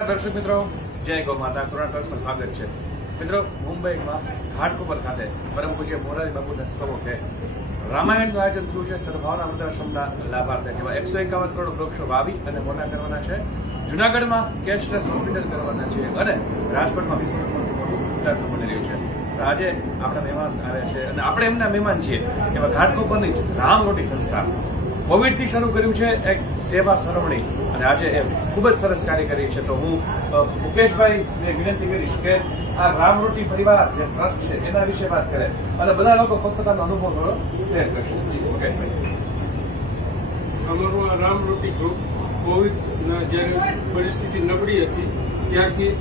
દર્શક મિત્રો, જય ગૌ માતા. કોરોના ટોક્સમાં સ્વાગત છે. મિત્રો, મુંબઈમાં ઘાટકોપર ખાતે પરમ પૂજ્ય મોરારી બાપુના સ્તવકે રામાયણનું આયોજન થયું છે. સદભાવના વૃદ્ધાશ્રમના લાભાર્થે જેમાં 151 કરોડ વૃક્ષો વાવી અને મોટા કરવાના છે. જુનાગઢમાં કેશલેસ હોસ્પિટલ કરવાના છે અને રાજકોટમાં વિશ્વનું સૌથી મોટું વૃદ્ધાશ્રમ બની રહ્યું છે. તો આજે આપણા મહેમાન આવ્યા છે અને આપણે એમના મહેમાન છીએ. એમાં ઘાટકોપરની જ રામરોટી સંસ્થા કોવિડથી શરૂ કર્યું છે એક સેવા સરવણી અને આજે એ ખૂબ જ સરસ કાર્ય કરી છે. તો હું મુકેશભાઈને વિનંતી કરીશ કે આ રામરોટી પરિવાર જે ટ્રસ્ટ છે એના વિશે વાત કરે અને બધા લોકો પોતાનો અનુભવ થોડો શેર કરશે. મુકેશભાઈ, અમારું આ રામરોટી ગ્રુપ કોવિડના જ્યારે પરિસ્થિતિ નબળી હતી ત્યારથી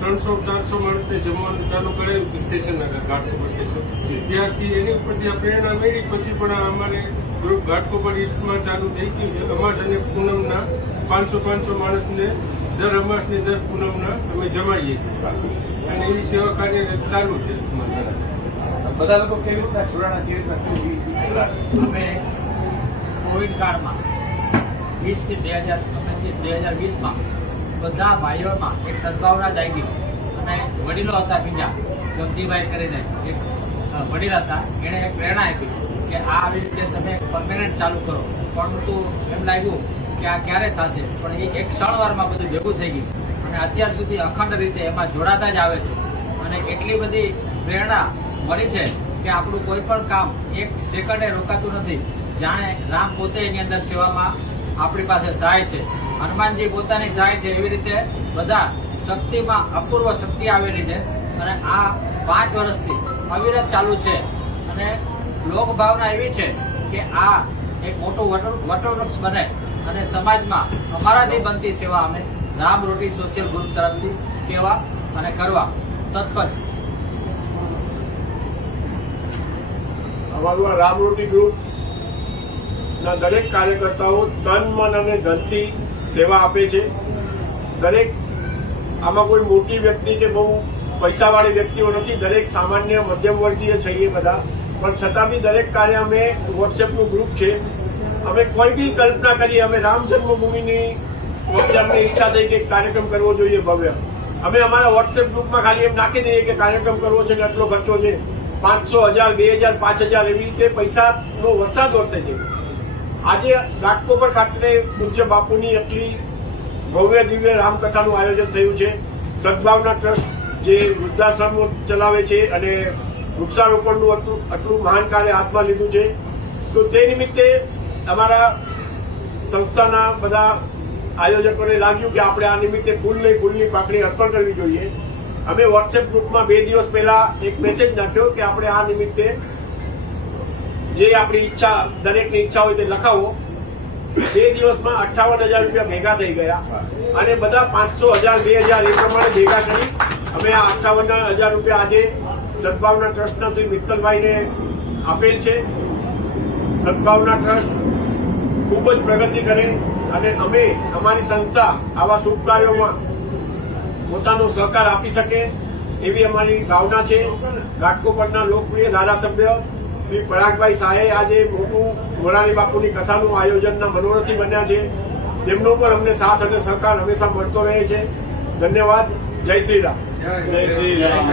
300-400 માણસને જમવાનું ચાલુ કરાયું હતું સ્ટેશન આગળ ઘાટકોપર સ્ટેશન. ત્યારથી એની ઉપરથી આ પ્રેરણા મળી. પછી પણ અમારે ગ્રુપ ઘાટકોપર ઈસ્ટમાં ચાલુ થઈ ગયું છે. અમાસ અને પૂનમના 500 માણસને દર અમાસની દર પૂનમના અમે જમાડીએ છીએ અને એવી સેવા કાર્ય ચાલુ છે. બધા લોકો કેવી રીતના જોડાણા કેવી રીતના અમે કોવિડ કાળમાં 2020માં બધા ભાઈઓમાં એક સદભાવના જાગી અને વડીલો હતા બીજા ગમતીભાઈ કરીને એક વડીલ હતા, એણે એક પ્રેરણા આપી કે આ આવી રીતે તમે પરમેનન્ટ ચાલુ કરો. પરંતુ એમ લાગ્યું કે આ ક્યારે થશે, પણ એ એક ક્ષણવારમાં બધું ભેગું થઈ ગયું અને અત્યાર સુધી અખંડ રીતે એમાં જોડાતા જ આવે છે અને એટલી બધી પ્રેરણા મળી છે કે આપણું કોઈ પણ કામ એક સેકન્ડે રોકાતું નથી. જાણે રામ પોતે એની અંદર સેવામાં આપણી પાસે સહાય છે, હનુમાનજી પોતાની સહાય છે, એવી રીતે બધા શક્તિમાં અપૂર્વ શક્તિ આવેલી છે અને આ 5 વર્ષથી અવિરત ચાલુ છે અને લોકભાવના એવી છે કે આ એક મોટું વટવૃક્ષ બને અને સમાજમાં અમારાથી બનતી સેવા અમે રામરોટી સોશિયલ ગ્રુપ તરફથી કહેવા અને કરવા તત્પર છે. અમારું આ રામરોટી ગ્રુપ ના દરેક કાર્યકર્તાઓ તન મન અને ધનથી સેવા આપે છે. દરેક આમાં કોઈ મોટી વ્યક્તિ કે બહુ પૈસાવાળી વ્યક્તિઓ નથી. દરેક સામાન્ય મધ્યમ વર્ગીય છીએ બધા, પણ છતાં બી દરેક કાર્ય અમે વોટ્સએપનું ગ્રુપ છે. અમે કોઈ બી કલ્પના કરીએ, અમે રામ જન્મભૂમિની વખતે અમને ઈચ્છા થઈ કે કાર્યક્રમ કરવો જોઈએ ભવ્ય, અમે અમારા વોટ્સએપ ગ્રુપમાં ખાલી એમ નાખી દઈએ કે કાર્યક્રમ કરવો છે ને આટલો ખર્ચો છે, 500, 1000, 2000, 5000 એવી રીતે પૈસાનો વરસાદ વરસે છે. આજે ઘાટકોપર ખાતે પૂજ્ય બાપુની એટલી ભવ્ય દિવ્ય રામકથાનું આયોજન થયું છે. સદભાવના ટ્રસ્ટ જે વૃદ્ધાશ્રમો ચલાવે છે અને વૃક્ષારોપણનું આટલું મહાન કાર્ય હાથમાં લીધું છે. તો તે નિમિત્તે અમારા સંસ્થાના બધા આયોજકોને લાગ્યું કે આપણે આ નિમિત્તે ફૂલની પાકડી અર્પણ કરવી જોઈએ. અમે વોટ્સએપ ગ્રુપમાં 2 દિવસ પહેલા એક મેસેજ નાખ્યો કે આપણે આ નિમિત્તે જે આપણી ઈચ્છા, દરેકની ઈચ્છા હોય તે લખાવો. 2 દિવસમાં 58,000 રૂપિયા ભેગા થઈ ગયા અને બધા 500, 1000, 2000 એ પ્રમાણે ભેગા કરી અમે આ 58,000 રૂપિયા આજે સદભાવના ટ્રસ્ટના શ્રી મિત્તલભાઈને આપેલ છે. સદભાવના ટ્રસ્ટ ખૂબ જ પ્રગતિ કરે અને અમે અમારી સંસ્થા આવા શુભ કાર્યોમાં પોતાનો સહકાર આપી શકે એવી અમારી ભાવના છે. ઘાટકોપરના લોકપ્રિય ધારાસભ્ય શ્રી પરાગભાઈ શાહે આજે મોટું મોરારી બાપુની કથાનું આયોજનના મનોરથી બન્યા છે. તેમનો પણ અમને સાથ અને સહકાર હંમેશા મળતો રહે છે. ધન્યવાદ. જય શ્રી રામ. જય શ્રી રામ.